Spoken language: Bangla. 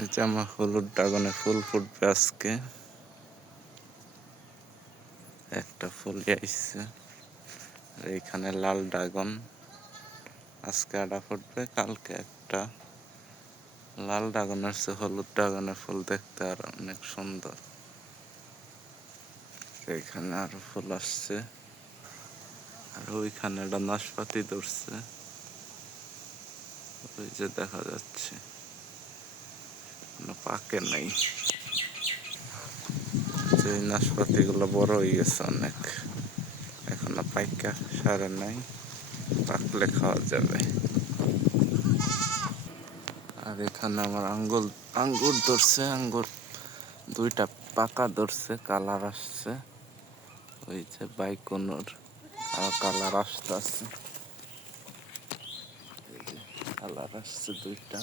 এই যে আমার হলুদ ড্রাগনে ফুল ফুটবে আজকে। একটা ফুল আইছে। আর এইখানে লাল ড্রাগন আজকে আডা ফুটবে, কালকে একটা। লাল ড্রাগনের চেয়ে হলুদ ড্রাগনের ফুল দেখতে আর অনেক সুন্দর। এইখানে আরো ফুল আসছে। আর ওইখানে একটা নাশপাতি ধরছে, ওই যে দেখা যাচ্ছে, পাকে নাই। যে নাশপাতি গুলো বড় হয়ে গেছে অনেক, এখনো পাইকা সারে নাই, পাকলে খাওয়া যাবে। আর এখানে আমার আঙ্গুর ধরছে, আঙ্গুর দুইটা পাকা ধরছে, কালার আসছে। ওই যে বাইকোনোর কালার আসতেছে, কালার আসছে দুইটা।